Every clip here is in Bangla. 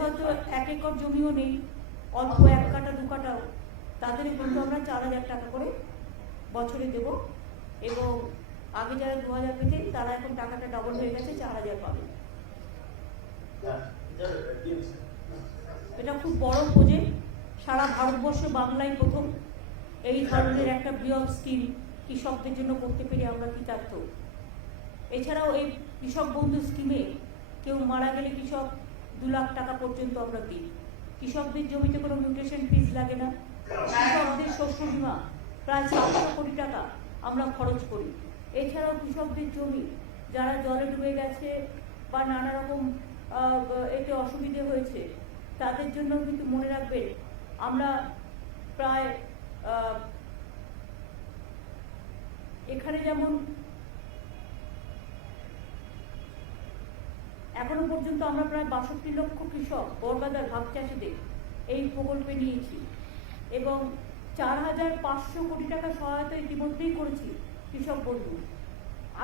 হয়তো 1 একর জমিও নেই, অল্প 1 কাঠা 2 কাঠাও, তাদের কিন্তু আমরা 4000 টাকা করে বছরে দেব। এবং আগে যারা 2000 পেতেন তারা এখন টাকাটা ডাবল হয়ে গেছে, 4000 পাবে। এটা খুব বড় প্রজেক্ট, সারা ভারতবর্ষে বাংলায় প্রথম এই ধরনের একটা বৃহৎ স্কিম কৃষকদের জন্য করতে পেরে আমরা কৃতার্থ। এছাড়াও এই কৃষক বন্ধু স্কিমে কেউ মারা গেলে কৃষক 2 লাখ টাকা পর্যন্ত আমরা দিই। কৃষকদের জমিতে কোনো মিউটেশন ফিজ লাগে না। কৃষকদের শস্য বীমা প্রায় 700 কোটি টাকা আমরা খরচ করি। এছাড়াও কৃষকদের জমি যারা জলে ডুবে গেছে বা নানা রকম এতে অসুবিধে হয়েছে তাদের জন্য কিন্তু মনে রাখবেন আমরা প্রায় এখানে যেমন এখনো পর্যন্ত আমরা প্রায় 62 লক্ষ কৃষক বর্গাদার ভাগ চাষিদের এই প্রকল্পে নিয়েছি এবং 4500 কোটি টাকা সহায়তা ইতিমধ্যেই করেছি কৃষক বন্ধু।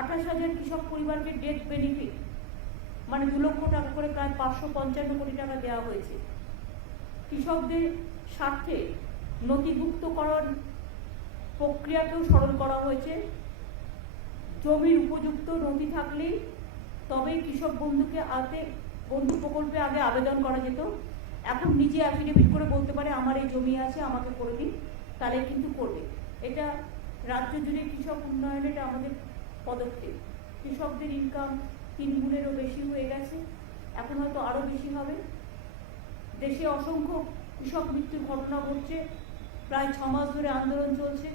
28,000 কৃষক পরিবারকে ডেথ বেনিফিট মানে 2 লক্ষ টাকা করে প্রায় 555 কোটি টাকা দেওয়া হয়েছে। কৃষকদের স্বার্থে নথিভুক্তকরণ প্রক্রিয়াকেও সরল করা হয়েছে। জমির উপযুক্ত নথি থাকলেই তবেই কৃষক বন্ধু প্রকল্পে আগে আবেদন করা যেত। এখন নিজে অ্যাফিডেভিট করে বলতে পারে আমার এই জমি আছে, আমাকে করে দিন, তাহলে কিন্তু করবে। এটা রাজ্য জুড়ে কৃষক উন্নয়নের এটা আমাদের পদক্ষেপ। কৃষকদের ইনকাম 3 গুণেরও বেশি হয়ে গেছে, এখন হয়তো আরও বেশি হবে। দেশে অসংখ্য কৃষক মৃত্যুর ঘটনা ঘটছে, প্রায় 6 মাস ধরে আন্দোলন চলছে,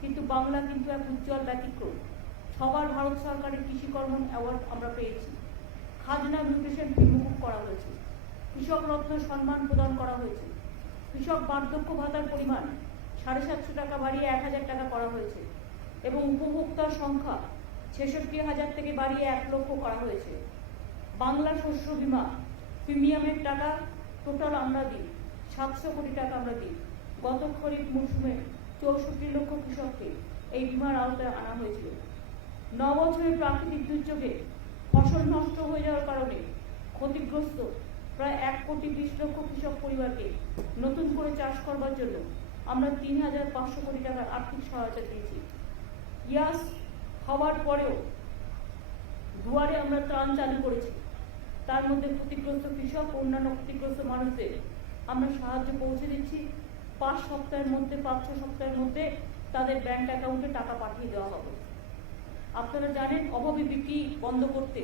কিন্তু বাংলা কিন্তু এক উজ্জ্বল ব্যতিক্রম। সবার ভারত সরকারের কৃষিকর্ম অ্যাওয়ার্ড আমরা পেয়েছি। খাজনা মিউটেশন ফি মুকুব করা হয়েছে, কৃষক রত্ন সম্মান প্রদান করা হয়েছে, কৃষক বার্ধক্য ভাতার পরিমাণ 750 টাকা বাড়িয়ে 1000 টাকা করা হয়েছে এবং উপভোক্তার সংখ্যা 66,000 থেকে বাড়িয়ে 1 লক্ষ করা হয়েছে। বাংলা শস্য বীমা প্রিমিয়ামের টাকা টোটাল আমরা দিই 700 কোটি টাকা আমরা দিই। গত খরিফ মৌসুমে 64 লক্ষ কৃষককে এই বীমার আওতায় আনা হয়েছিল। 9 বছরের প্রাকৃতিক দুর্যোগে ফসল নষ্ট হয়ে যাওয়ার কারণে ক্ষতিগ্রস্ত প্রায় 1,20 লক্ষ কৃষক পরিবারকে নতুন করে চাষ করবার জন্য আমরা 3,500 কোটি টাকার আর্থিক সহায়তা দিয়েছি। ইয়াস হওয়ার পরেও দুয়ারে আমরা ত্রাণ চালু করেছি, তার মধ্যে ক্ষতিগ্রস্ত কৃষক ও অন্যান্য ক্ষতিগ্রস্ত মানুষদের আমরা সাহায্য পৌঁছে দিচ্ছি। 5 সপ্তাহের মধ্যে 5-6 সপ্তাহের মধ্যে তাদের ব্যাংক অ্যাকাউন্টে টাকা পাঠিয়ে দেওয়া হবে। আপনারা জানেন অভাবী বিক্রি বন্ধ করতে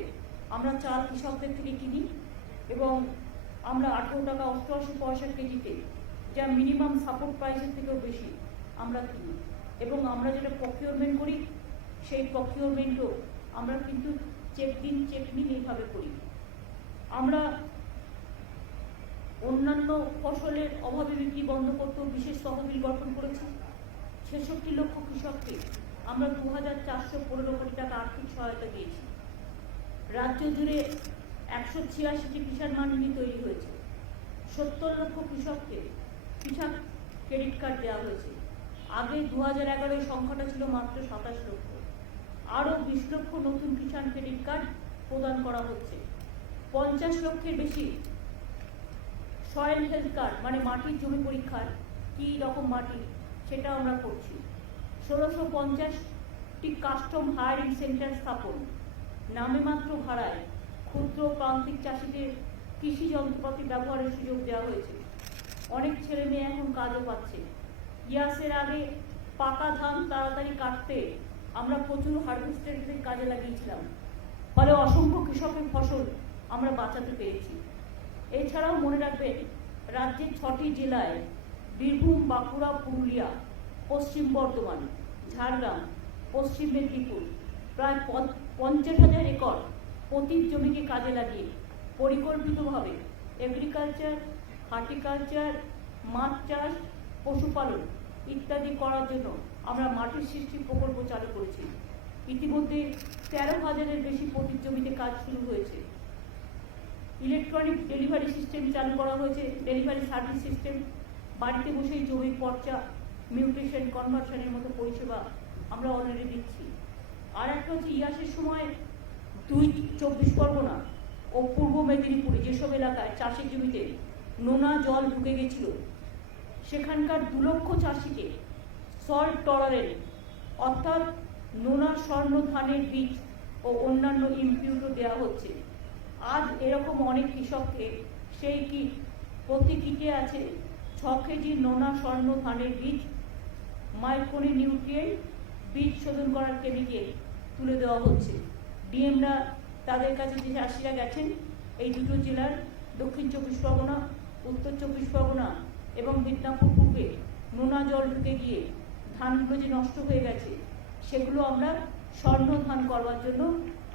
আমরা চাল কৃষকদের থেকে কিনি এবং আমরা 18 টাকা 88 পয়সা কেজিতে, যা মিনিমাম সাপোর্ট প্রাইসের থেকেও বেশি আমরা কিনি এবং আমরা যেটা প্রকিউরমেন্ট করি সেই প্রকিউরমেন্টও আমরা কিন্তু চেক দিন চেক নিন এইভাবে করি। আমরা অন্যান্য ফসলের অভাবী বিক্রি বন্ধ করতেও বিশেষ তহবিল গঠন করেছি। 66 লক্ষ কৃষককে আমরা 2,415 কোটি টাকা আর্থিক সহায়তা দিয়েছি। রাজ্য জুড়ে 186টি কিষাণ মান্ডি তৈরি হয়েছে। 70 লক্ষ কৃষককে কিষাণ ক্রেডিট কার্ড দেওয়া হয়েছে। আগে 2011 সংখ্যাটা ছিল মাত্র 27 লক্ষ। আরও 20 লক্ষ নতুন কিষাণ ক্রেডিট কার্ড প্রদান করা হচ্ছে। 50 লক্ষের বেশি সয়েল হেলথ কার্ড মানে মাটির জমি পরীক্ষার কী রকম মাটি সেটা আমরা করছি। 1650টি কাস্টম হায়ারিং সেন্টার স্থাপন, নামে মাত্র ভাড়ায় ক্ষুদ্র প্রান্তিক চাষিদের কৃষি যন্ত্রপাতি ব্যবহারের সুযোগ দেওয়া হয়েছে। অনেক ছেলে মেয়ে এখন কাজও পাচ্ছে। ইয়াসের আগে পাকা ধান তাড়াতাড়ি কাটতে আমরা প্রচুর হারভেস্টারের কাজে লাগিয়েছিলাম, ফলে অসংখ্য কৃষকের ফসল আমরা বাঁচাতে পেরেছি। এছাড়াও মনে রাখবেন রাজ্যের 6টি জেলায় বীরভূম, বাঁকুড়া, পুরুলিয়া, পশ্চিম বর্ধমান, ঝাড়গ্রাম, পশ্চিম মেদিনীপুর প্রায় 50,000 একর পতিত জমিকে কাজে লাগিয়ে পরিকল্পিতভাবে এগ্রিকালচার, হর্টিকালচার, মাছ চাষ, পশুপালন ইত্যাদি করার জন্য আমরা মাটির সৃষ্টি প্রকল্প চালু করেছি। ইতিমধ্যে 13,000-এর বেশি পতিত জমিতে কাজ শুরু হয়েছে। ইলেকট্রনিক ডেলিভারি সিস্টেম চালু করা হয়েছে, ডেলিভারি সার্ভিস সিস্টেম। বাড়িতে বসেই জমির পর্চা, মিউটেশন, কনভার্সনের মতো পরিষেবা আমরা অলরেডি দিচ্ছি। আর একটা হচ্ছে ইয়াসের সময় 2 24 পরগনা ও পূর্ব মেদিনীপুরে যেসব এলাকায় চাষের জমিতে নোনা জল ঢুকে গেছিল, সেখানকার 2 লক্ষ চাষিকে সল্ট টলারেন্ট অর্থাৎ নোনা স্বর্ণ ধানের বীজ ও অন্যান্য ইনপুটও দেওয়া হচ্ছে। আজ এরকম অনেক কৃষককে সেই কিট, প্রতি কিটে আছে 6 কেজি নোনা স্বর্ণ ধানের বীজ, মাইক্রোনি নিউট্রিয়েন্ট, বীজ শোধন করার কেমিক্যাল তুলে দেওয়া হচ্ছে। ডিএমরা তাদের কাছে যে চাষিরা গেছেন এই দুটো জেলার দক্ষিণ 24 পরগনা, উত্তর 24 পরগনা এবং মিদনাপুর পূর্বে নোনা জল ঢুকে গিয়ে ধানগুলো যে নষ্ট হয়ে গেছে সেগুলো আমরা স্বর্ণ ধান করবার জন্য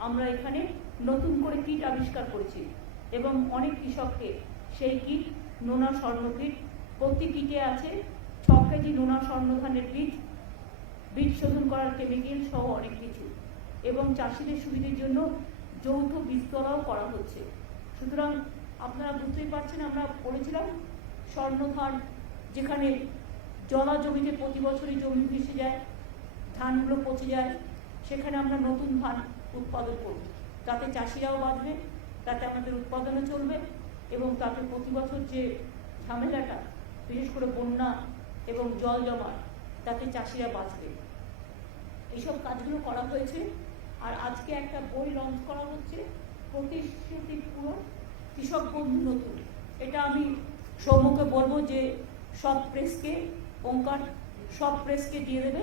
আমরা এখানে নতুন করে কিট আবিষ্কার করেছি এবং অনেক কৃষককে সেই কিট নোনা স্বর্ণ কিট, প্রতি কিটে আছে 6 কেজি নোনা স্বর্ণ ধানের বীজ, বীজ শোধন করার কেমিক্যাল সহ অনেক কিছু, এবং চাষিদের সুবিধের জন্য যৌথ বীজতলাও করা হচ্ছে। সুতরাং আপনারা বুঝতেই পারছেন, আমরা বলেছিলাম স্বর্ণ ধান যেখানে জলা জমিতে প্রতি বছরই জমি ভেসে যায়, ধানগুলো পচে যায়, সেখানে আমরা নতুন ধান উৎপাদন করব, তাতে চাষিরাও বাঁচবে, তাতে আমাদের উৎপাদনও চলবে এবং তাতে প্রতি বছর যে ঝামেলাটা বিশেষ করে বন্যা এবং জল জমার, তাতে চাষিরা বাঁচবে। এইসব কাজগুলো করা হয়েছে। আর আজকে একটা বই লঞ্চ করা হচ্ছে, প্রতিশ্রুতি পূরণ কৃষক বন্ধু নতুন। এটা আমি সৌম্যকে বলবো যে সব প্রেসকে, ওঙ্কার সব প্রেসকে দিয়ে দেবে,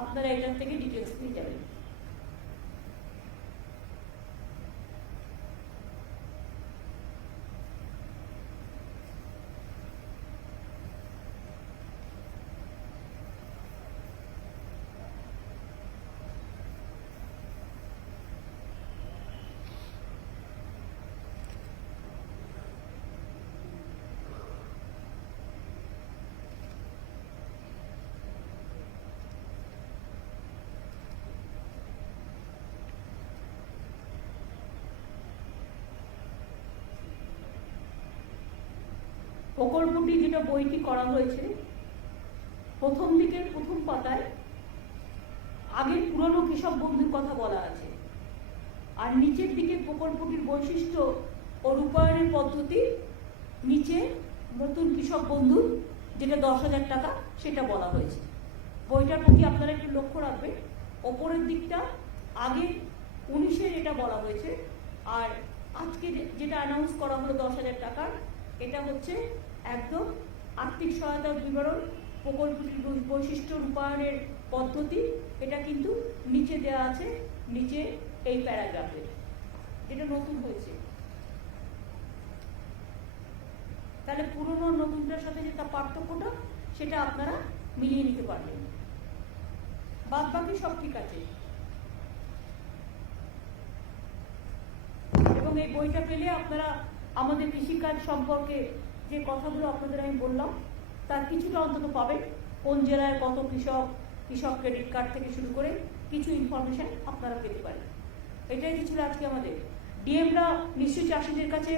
আপনারা এটার থেকে ডিটেলস নিয়ে যাবেন। প্রকল্পটি যেটা বইটি করা হয়েছে, প্রথম দিকের প্রথম পাতায় আগের পুরনো কৃষক বন্ধুর কথা বলা আছে, আর নিচের দিকে প্রকল্পটির বৈশিষ্ট্য ও রূপায়ণের পদ্ধতি, নিচে নতুন কৃষক বন্ধুর যেটা 10,000 টাকা সেটা বলা হয়েছে। বইটার প্রতি আপনারা একটু লক্ষ্য রাখবেন, ওপরের দিকটা আগে 19-এর এটা বলা হয়েছে, আর আজকে যেটা অ্যানাউন্স করা হলো 10,000 টাকার, এটা হচ্ছে একদম আর্থিক সহায়তার বিবরণ, প্রকল্পটির বৈশিষ্ট্য, রূপায়ণের পদ্ধতি, এটা কিন্তু নিচে দেওয়া আছে, নিচে এই প্যারাগ্রাফে যেটা নতুন হয়েছে। তাহলে পুরনো নতুনটার সাথে যে তার পার্থক্যটা সেটা আপনারা মিলিয়ে নিতে পারবেন। বাদ বাকি সব ঠিক আছে। এবং এই বইটা পেলে আপনারা আমাদের কৃষিকাজ সম্পর্কে যে কথাগুলো আপনাদের আমি বললাম তার কিছুটা অন্তত পাবেন। কোন জেলায় কত কৃষক, কৃষক ক্রেডিট কার্ড থেকে শুরু করে কিছু ইনফরমেশন আপনারা পেতে পারেন। এটাই ছিল আজকে আমাদের। ডিএমরা নিশ্চয়ই চাষিদের কাছে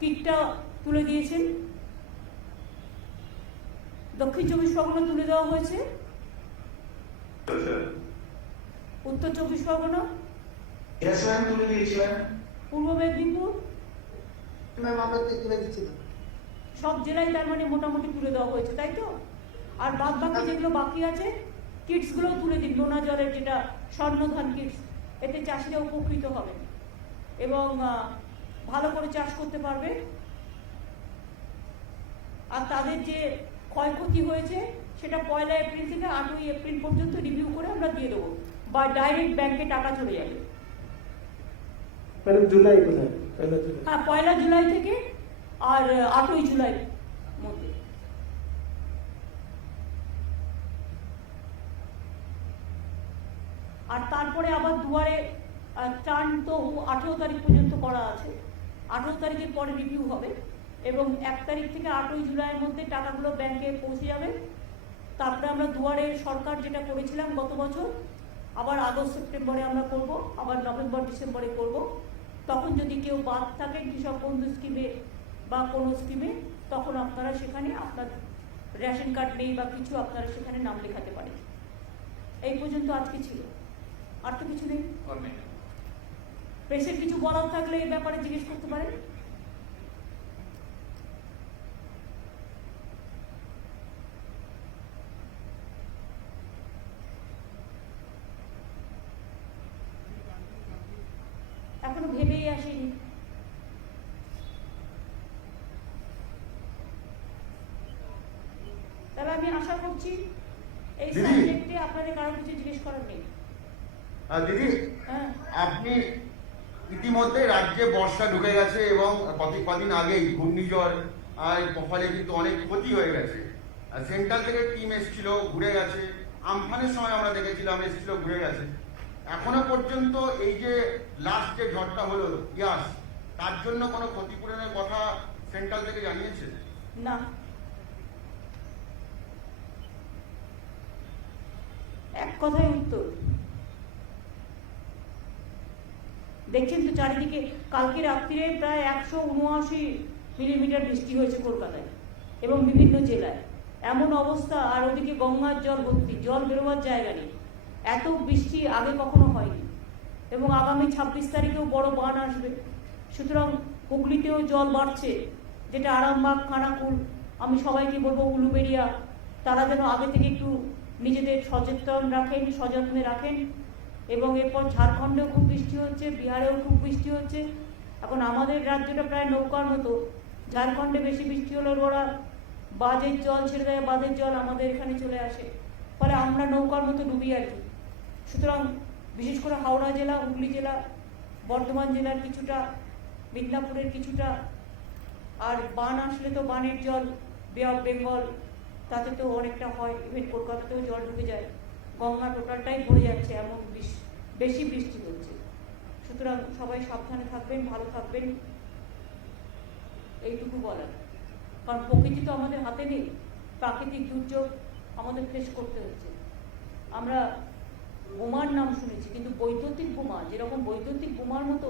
কিটটা তুলে দিয়েছেন। দক্ষিণ 24 পরগনা তুলে দেওয়া হয়েছে, উত্তর 24 পরগনা, পূর্ব মেদিনীপুর, সব জেলায় তার মানে মোটামুটি তুলে দেওয়া হয়েছে, তাই তো? আর বাদ বাকি যেগুলো বাকি আছে কিটস গুলো তুলে দিন, নোনা জলের যেটা স্বর্ণধান কিটস, এতে চাষিরা উপকৃত হবে এবং ভালো করে চাষ করতে পারবে। আর তাদের যে ক্ষয়ক্ষতি হয়েছে সেটা 1 এপ্রিল থেকে 8 এপ্রিল পর্যন্ত রিভিউ করে আমরা দিয়ে দেবো, বা ডাইরেক্ট ব্যাংকে টাকা চলে যাবে। জুলাই, হ্যাঁ, 1 জুলাই থেকে আর 8 জুলাই মধ্যে। আর তারপরে আবার দুয়ারে টার্ন তো 18 তারিখ পর্যন্ত করা আছে, 18 তারিখের পরে রিভিউ হবে এবং 1 তারিখ থেকে 8 জুলাইয়ের মধ্যে টাকাগুলো ব্যাংকে পৌঁছে যাবে। তারপরে আমরা দুয়ারে সরকার যেটা করেছিলাম গত বছর, আবার আগস্ট সেপ্টেম্বরে আমরা করব, আবার নভেম্বর ডিসেম্বরে করব। তখন যদি কেউ বাদ থাকে কৃষক বন্ধু স্কিমে বা কোনো স্কিমে, তখন আপনারা সেখানে আপনার রেশন কার্ড নেই বা কিছু, আপনারা সেখানে নাম লেখাতে পারেন। এই পর্যন্ত আজকে ছিল, আর তো কিছু নেই। প্রেসের কিছু বলার থাকলে এই ব্যাপারে জিজ্ঞেস করতে পারেন। এখনো ভেবেই আসেনি। তাহলে আমি আশা করছি এই সাবজেক্টে আপনাদের কারো কিছু জিজ্ঞেস করার নেই। দিদি, আপনি ইতিমধ্যে রাজ্যে বর্ষা ঢুকে গেছে এবং কদিন আগেই ঘূর্ণিঝড় ফলে কিন্তু অনেক ক্ষতি হয়ে গেছে। সেন্ট্রাল থেকে টিম এসেছিল, ঘুরে গেছে। আমফানের সময় আমরা দেখেছিলাম এসেছিল, ঘুরে গেছে। এখনো পর্যন্ত এই যে লাস্ট যে ঝড়টা হলো ইয়াস, তার জন্য কোনো ক্ষতিপূরণের কথা সেন্ট্রাল থেকে জানিয়েছে? না, এক কথায় উত্তর। দেখছেন তো চারিদিকে, কালকে রাত্রিরে প্রায় 179 মিলিমিটার বৃষ্টি হয়েছে কলকাতায় এবং বিভিন্ন জেলায়। এমন অবস্থা, আর ওদিকে গঙ্গার জল ভর্তি, জল বেরোবার জায়গা নেই। এত বৃষ্টি আগে কখনো হয়নি এবং আগামী 26 তারিখেও বড় বান আসবে। সুতরাং হুগলিতেও জল বাড়ছে, যেটা আরামবাগ, খানাকুল, আমি সবাইকে বলবো উলুবেড়িয়া, তারা যেন আগে থেকে একটু নিজেদের সযত্নে রাখেন। এবং এরপর ঝাড়খণ্ডেও খুব বৃষ্টি হচ্ছে, বিহারেও খুব বৃষ্টি হচ্ছে। এখন আমাদের রাজ্যটা প্রায় নৌকার মতো। ঝাড়খণ্ডে বেশি বৃষ্টি হলে ওরা বাঁধের জল ছেড়ে দেয়, বাঁধের জল আমাদের এখানে চলে আসে, ফলে আমরা নৌকার মতো ডুবি আর কি। সুতরাং বিশেষ করে হাওড়া জেলা, হুগলি জেলা, বর্ধমান জেলার কিছুটা, মিদনাপুরের কিছুটা, আর বান আসলে তো বানের জল বে অফ বেঙ্গল, তাতে তো অনেকটা হয়। ইভেন কলকাতাতেও জল ঢুকে যায়, গঙ্গা টোটালটাই ভরে যাচ্ছে, এমন বেশি বৃষ্টি হচ্ছে। সুতরাং সবাই সাবধানে থাকবেন, ভালো থাকবেন, এইটুকু বলার। কারণ প্রকৃতি তো আমাদের হাতে নেই, প্রাকৃতিক দুর্যোগ আমাদের ফেস করতে হচ্ছে। আমরা বোমার নাম শুনেছি, কিন্তু বৈদ্যুতিক বোমা, যেরকম বৈদ্যুতিক বোমার মতো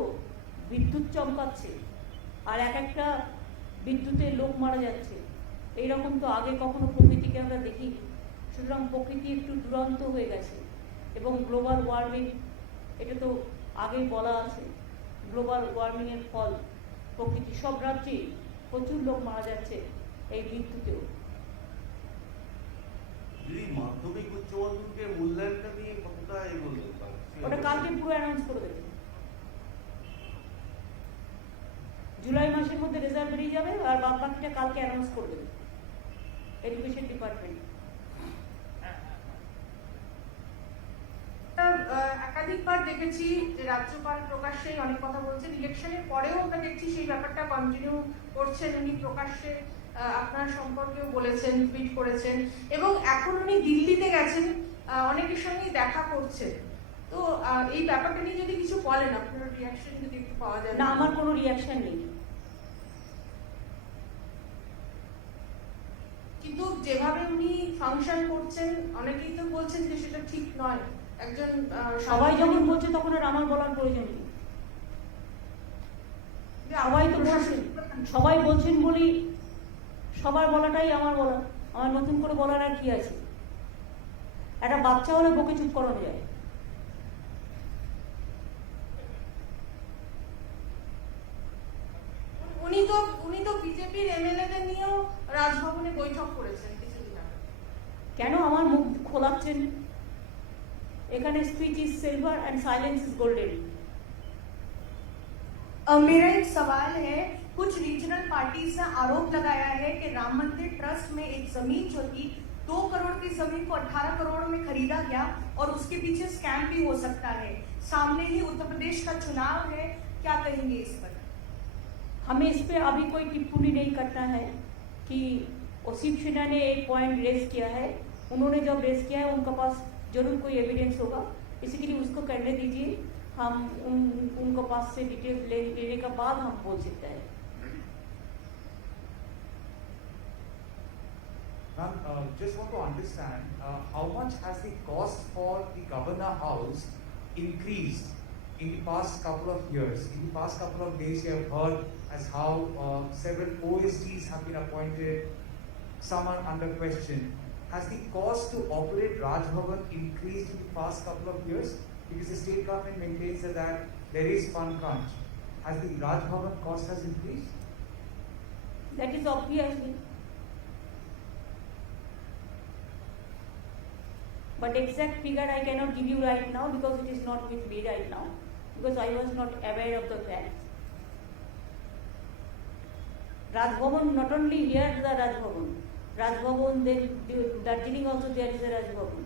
বিদ্যুৎ চমকাচ্ছে আর এক একটা বিদ্যুতের লোক মারা যাচ্ছে, এইরকম তো আগে কখনো প্রকৃতিকে আমরা দেখিনি। সুতরাং প্রকৃতি একটু দুরন্ত হয়ে গেছে। এবং গ্লোবাল ওয়ার্মিং, এটা তো আগেই বলা আছে, গ্লোবাল ওয়ার্মিংয়ের ফল প্রকৃতি, সব রাজ্যেই প্রচুর লোক মারা যাচ্ছে এই বিদ্যুতেও। মাধ্যমিক উচ্চ মাধ্যমিকের মূল্যায়নটা নিয়ে কতটা এগোলো? ওটা কালকে পুরো অ্যানাউন্স করে দেবে। জুলাই মাসের মধ্যে রেজাল্ট বেরিয়ে যাবে, আর বাকিটা কালকে অ্যানাউন্স করে দেবে এডুকেশন ডিপার্টমেন্ট। একাধিকবার দেখেছি যে রাজ্যপাল প্রকাশ্যে অনেক কথা বলছেন, ইলেকশনের পরেও আমরা দেখছি সেই ব্যাপারটা কন্টিনিউ করছেন। উনি প্রকাশ্যে আপনার সম্পর্কেও বলেছেন, টুইট করেছেন, এবং এখন উনি দিল্লিতে গেছেন, অনেকের সঙ্গে দেখা করছেন। তো এই ব্যাপারটা নিয়ে যদি কিছু বলেন, আপনার রিয়াকশন যদি একটু পাওয়া যায়। না, আমার কোনো রিয়াকশন নেই। কিন্তু যেভাবে উনি ফাংশন করছেন, অনেকেই তো বলছেন যে সেটা ঠিক নয়। একজন সবাই যখন বলছে তখন আর আমার বলার প্রয়োজন নেই। সবাই বলছেন বলি সবার বলাটাই আমার বলা, আমার নতুন করে বলার আর কি আছে? একটা বাচ্চা হলে বকে চুপ করানো যায়। উনি তো বিজেপির এমএলএদের নিয়েও রাজভবনে বৈঠক করেছেন কিছুদিন আগে। কেন আমার মুখ খোলাচ্ছেন? এখানে speech is silver and silence is golden. मेरा एक सवाल है, कुछ रीजनल पार्टीज ने आरोप लगाया है कि राम मंदिर ट्रस्ट में एक जमीन जो थी 2 करोड़ की जमीन को 18 करोड़ में खरीदा गया और उसके पीछे स्कैम भी हो सकता है। सामने ही उत्तर प्रदेश का चुनाव है, क्या कहेंगे इस पर? हमें इस पे अभी कोई टिप्पणी नहीं करना है कि शिव सेना ने एक पॉइंट रेज किया है। उन्होंने जब रेज किया है उनके पास जरूर कोई एविडेंस होगा, इसी के लिए उसको करने दीजिए। हम उनको पास से डिटेल्स लेने के बाद हम बोल सकते हैं। Ma'am, just want to understand how much has the cost for the Governor House increased in the past couple of years? In the past couple of days, you have heard as how several OSTs have been appointed, some are under question. Has the cost to operate Raj Bhavan increased in the past couple of years? Because the state government maintains that there is fund crunch. Has the Raj Bhavan cost has increased? That is obviously. But exact figure I cannot give you right now because it is not with me right now, because I was not aware of the facts. Raj Bhavan, not only here the Raj Bhavan, then Darjeeling also there is a Raj Bhavan.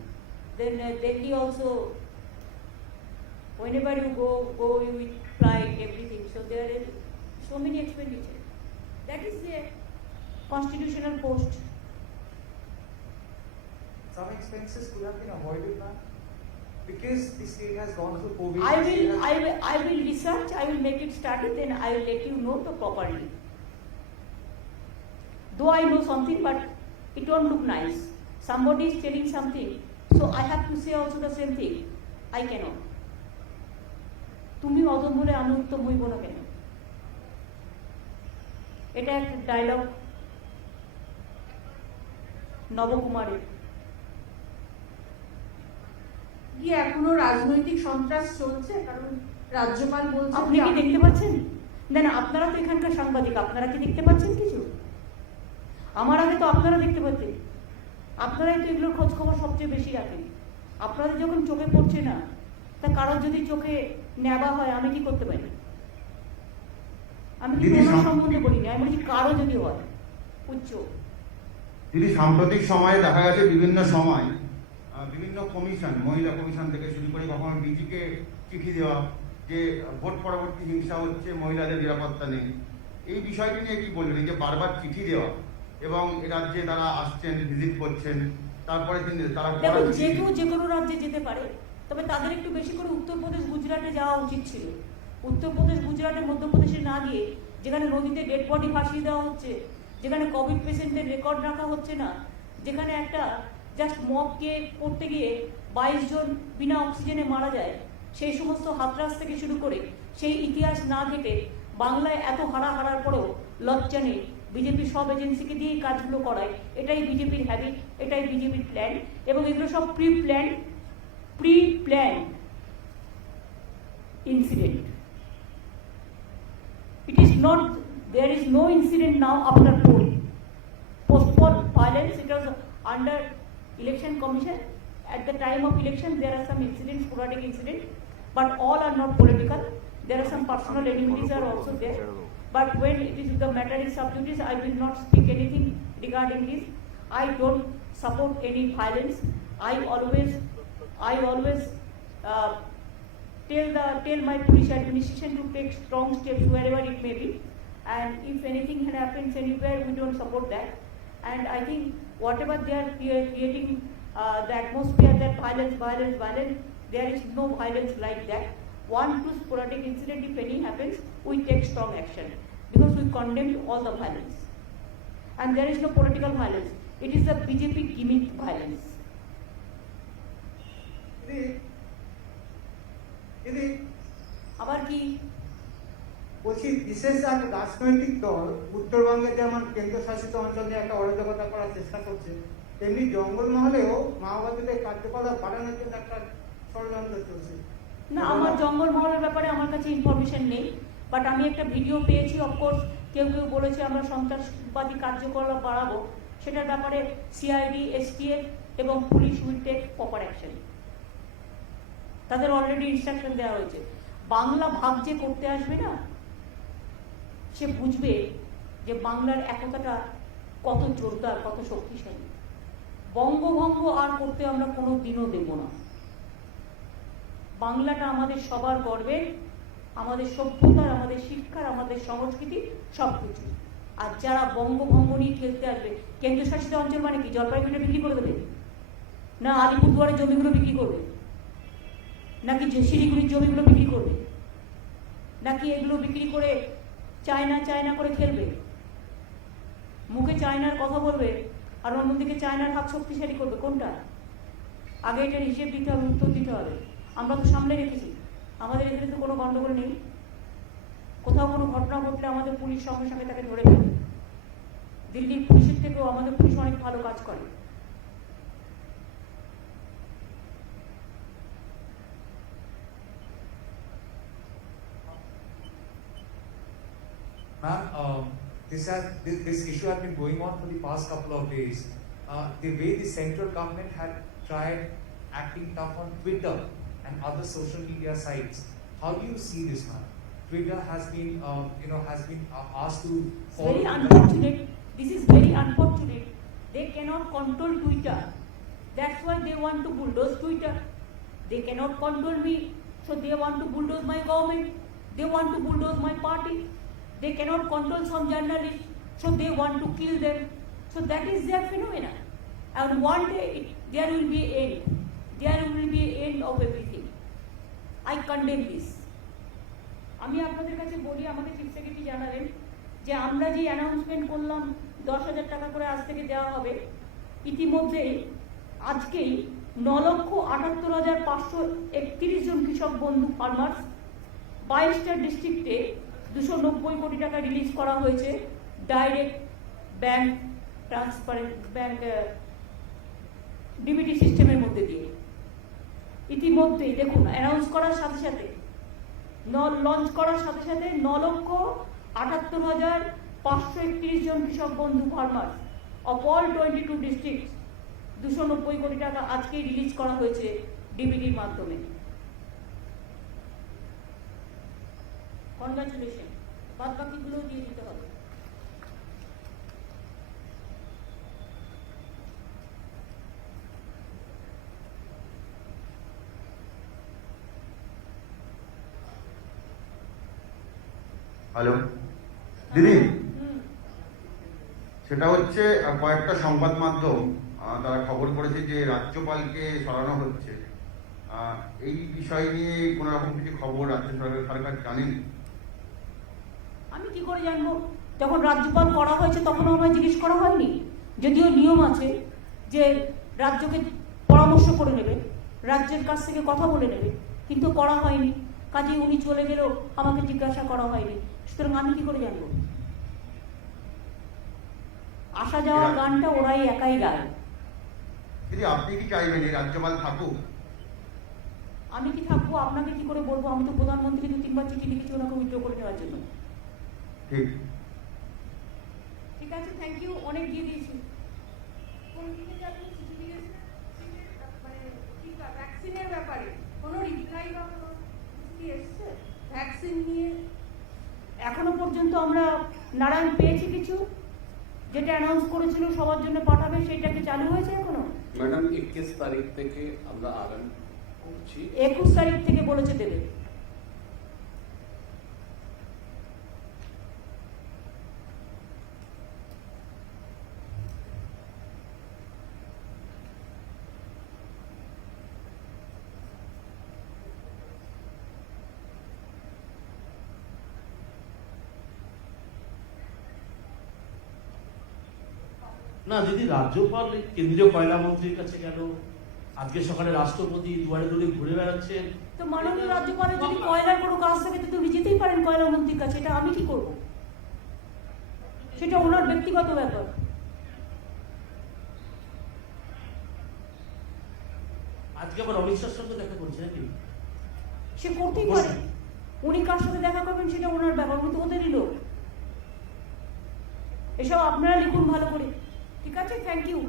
Then Delhi also, whenever you go you with flight, everything. So there is so many expenditure. That is a constitutional post. Some expenses could have been avoided now because the state has gone through COVID. I will research. I will make it started. Then I will let you know the properly. Though I know something, but it won't look nice. Somebody is telling something, so I have to say also the same thing. I cannot. তুমি অদম বলে আমি উত্তম হইব না কেন? এটা একটা ডায়লগ নবকুমারের। কি এখনো রাজনৈতিক সন্ত্রাস চলছে? কারণ রাজ্যপাল বলছেন আপনি কি দেখতে পাচ্ছেন? না না, আপনারা তো এখানকার সাংবাদিক, আপনারা কি দেখতে পাচ্ছেন কিছু? আমার আগে তো আপনারা দেখতে পাচ্ছেন। আপনারাই তো এগুলোর খোঁজ খবর সবচেয়ে বেশি রাখেন। আপনাদের যখন চোখে পড়ছে না, তা কারোর যদি চোখে নেওয়া হয় আমি কি করতে পারি? আমি কি কোনো সম্বন্ধে বলি না, আমি বলছি কারো যদি হয় উচ্চ। দিদি, সাম্প্রতিক সময়ে দেখা গেছে বিভিন্ন সময় বিভিন্ন কমিশন, মহিলা কমিশন থেকে শুরু করে কখনো ডিজিকে চিঠি দেওয়া যে ভোট পরবর্তী হিংসা হচ্ছে, মহিলাদের নিরাপত্তা নেই, এই বিষয়টি নিয়ে কি বলবেন? এই যে বারবার চিঠি দেওয়া এবং রাজ্যে তারা আসছেন, ভিজিট করছেন, তারপরে তারা দেখো যে কেউ যে কোনো রাজ্যে যেতে পারে, তবে তাদের একটু বেশি করে উত্তরপ্রদেশ গুজরাটে যাওয়া উচিত ছিল। উত্তরপ্রদেশ গুজরাটে মধ্যপ্রদেশে না গিয়ে, যেখানে নদীতে ডেড বডি ভাসিয়ে দেওয়া হচ্ছে, যেখানে কোভিড পেশেন্টের রেকর্ড রাখা হচ্ছে না, যেখানে একটা জাস্ট মবকে করতে গিয়ে 22 জন বিনা অক্সিজেনে মারা যায়, সেই সমস্ত হাতরাস থেকে শুরু করে সেই ইতিহাস না ঘেটে বাংলায় এত হারার পরেও লজ্জা নেই। বিজেপি সব এজেন্সিকে দিয়েই কাজগুলো করায়, এটাই বিজেপির হ্যাবিট, এটাই বিজেপির প্ল্যান, এবং এগুলো সব pre plan incident. It is not, there is no incident now after postponed violence. It was under election commission. At the time of election, there are some incidents, sporadic incidents, but all are not political. There are some personal enmities are also there. But when it is the matter is sub judice, I will not speak anything regarding this. I don't support any violence. I always tell my police administration to take strong steps wherever it may be, and if anything happens anywhere, we don't support that. And I think whatever they are creating the atmosphere that violence, there is no violence like that. 1-2 sporadic incident, if any happens, we take strong action because we condemn all the violence, and there is no political violence. It is the BJP gimmick violence. আবার কি বলছি, বিশেষ এক রাজনৈতিক দল উত্তরবঙ্গে যেমন কেন্দ্রশাসিত অঞ্চলে একটা অরাজকতা করার চেষ্টা করছে, তেমনি জঙ্গলমহলেও মাওবাদীদের কার্যকলাপ বাড়ানোর জন্য একটা ষড়যন্ত্র চলছে। না, আমার জঙ্গলমহলের ব্যাপারে আমার কাছে ইনফরমেশন নেই, বাট আমি একটা ভিডিও পেয়েছি। অফকোর্স কেউ বলেছে আমরা সন্ত্রাসবাদী কার্যকলাপ বাড়াবো, সেটার ব্যাপারে সিআইডি, এসটিএফ এবং police will take proper action. তাদের অলরেডি ইনস্ট্রাকশন দেওয়া হয়েছে। বাংলা ভাগ যে করতে আসবে না, সে বুঝবে যে বাংলার একতাটা কত জোরদার, কত শক্তিশালী। বঙ্গভঙ্গ আর করতে আমরা কোনো দিনও দেব না। বাংলাটা আমাদের সবার গর্বের, আমাদের সভ্যতার, আমাদের শিক্ষার, আমাদের সংস্কৃতি, সবকিছু। আর যারা বঙ্গভঙ্গ নিয়ে খেলতে আসবে, কেন্দ্রশাসিত অঞ্চল মানে কি জলপাইগুড়িটা বিক্রি করে দেবে, না আলিপুরদুয়ারের জমিগুলো বিক্রি করবে, নাকি শিলিগুড়ির জমিগুলো বিক্রি করবে, নাকি এগুলো বিক্রি করে চায়না করে খেলবে? মুখে চায়নার কথা বলবে আর অন্যদিকে চায়নার হাত শক্তিশালী করবে, কোনটা? আগে এটার হিসেব দিতে হবে, উত্তর দিতে হবে। আমরা তো সামলে রেখেছি, আমাদের এখানে তো কোনো গন্ডগোল নেই। কোথাও কোনো ঘটনা ঘটলে আমাদের পুলিশ সঙ্গে সঙ্গে তাকে ধরে ফেলবে। দিল্লির পুলিশের থেকেও আমাদের পুলিশ অনেক ভালো কাজ করে। this issue has been going on for the past couple of days. The way the central government had tried acting tough on Twitter and other social media sites. How do you see this, man? Twitter has been, asked to It's follow. very unfortunate. This is very unfortunate. They cannot control Twitter. That's why they want to bulldoze Twitter. They cannot control me, so they want to bulldoze my government. They want to bulldoze my party. They cannot control some journalists, so they want to kill them. So that is their phenomenon. And one day there will be end. There will be end of everything. I condemn this. আমি আপনাদের কাছে বলি, আমাকে চিফ সেক্রেটারি জানালেন যে আমরা যে অ্যানাউন্সমেন্ট করলাম 10,000 টাকা করে আজ থেকে দেওয়া হবে, ইতিমধ্যেই আজকেই 9,78,531 জন কৃষক বন্ধু ফার্মার্স 22টা ডিস্ট্রিক্টে 290 কোটি টাকা রিলিজ করা হয়েছে direct bank transparent bank DBT সিস্টেমের মধ্যে দিয়ে। ইতিমধ্যেই দেখুন অ্যানাউন্স করার সাথে সাথে লঞ্চ করার সাথে সাথে 9,78,531 জন কৃষক বন্ধু ফার্মার অফ অল 22 ডিস্ট্রিক্ট 290 কোটি টাকা আজকেই রিলিজ করা হয়েছে ডিবিটির মাধ্যমে। কনগ্রাচুলেশন। বাদ বাকিগুলোও দিয়ে দিতে হবে। হ্যালো দিদি, সেটা হচ্ছে কয়েকটা সংবাদ মাধ্যম তারা খবর করেছে যে রাজ্যপালকে সরানো হচ্ছে। এই বিষয় নিয়ে কোনো রকম কিছু খবর রাজ্য সরকার জানেন? আমি কি করে জানবো? যখন রাজ্যপাল করা হয়েছে তখনও আমায় জিজ্ঞেস করা হয়নি। যদিও নিয়ম আছে যে রাজ্যকে পরামর্শ করে নেবে, রাজ্যের কাছ থেকে কথা বলে নেবে, কিন্তু করা হয়নি। কাজে উনি চলে গেলেও আমাকে জিজ্ঞাসা করা হয়নি, সুতরাং আমি কি করে জানবো? আসা যাওয়া গানটা ওরাই একাই গায়। দিদি, আপনি কি চাইবেন এই রাজ্যপাল থাকুক? আমি কি থাকবো আপনাকে কি করে বলবো? আমি তো প্রধানমন্ত্রী 2-3 বার চিঠি লিখেছি ওনাকে উইথড্র করে নেওয়ার জন্য। ঠিক ঠিক আছে, থ্যাংক ইউ, অনেক দিয়ে দিয়েছি। কোন দিকে যাবেন চিঠি লিখেছেন? মানে টিকা ভ্যাকসিনের ব্যাপারে কোনো রিপ্লাই বা কোনো কিছু কি এসছে ভ্যাকসিন নিয়ে? এখনো পর্যন্ত আমরা নারায়ণ পেয়েছি কিছু, যেটা অ্যানাউন্স করেছিল সবার জন্য পাঠাবে, সেটাকে চালু হয়েছে এখনো? ম্যাডাম 21 তারিখ থেকে আমরা আরম্ভ করছি। 21 তারিখ থেকে বলেছে দেবে। না দিদি, রাজ্যপাল কেন্দ্রীয় কয়লা মন্ত্রীর কাছে গেল, আজকে সকালে রাষ্ট্রপতি দুয়ারে দুয়ারে ঘুরে বেড়াচ্ছেন। তো মাননীয় রাজ্যপালের যদি কয়লার কোনো কাজ থাকে তো উনি যেতেই পারেন কয়লা মন্ত্রীর কাছে, এটা আমি কি করব? সেটা ওনার ব্যক্তিগত ব্যাপার। আজকে আবার অমিত শাহর সঙ্গে দেখা করছে নাকি? সে করতেই পারে, উনি কার সাথে দেখা করবেন সেটা ওনার ব্যাপার, উনি তো ওদেরই লোক। এসব আপনারা লিখুন ভালো করে। ঠিক আছে, থ্যাংক ইউ।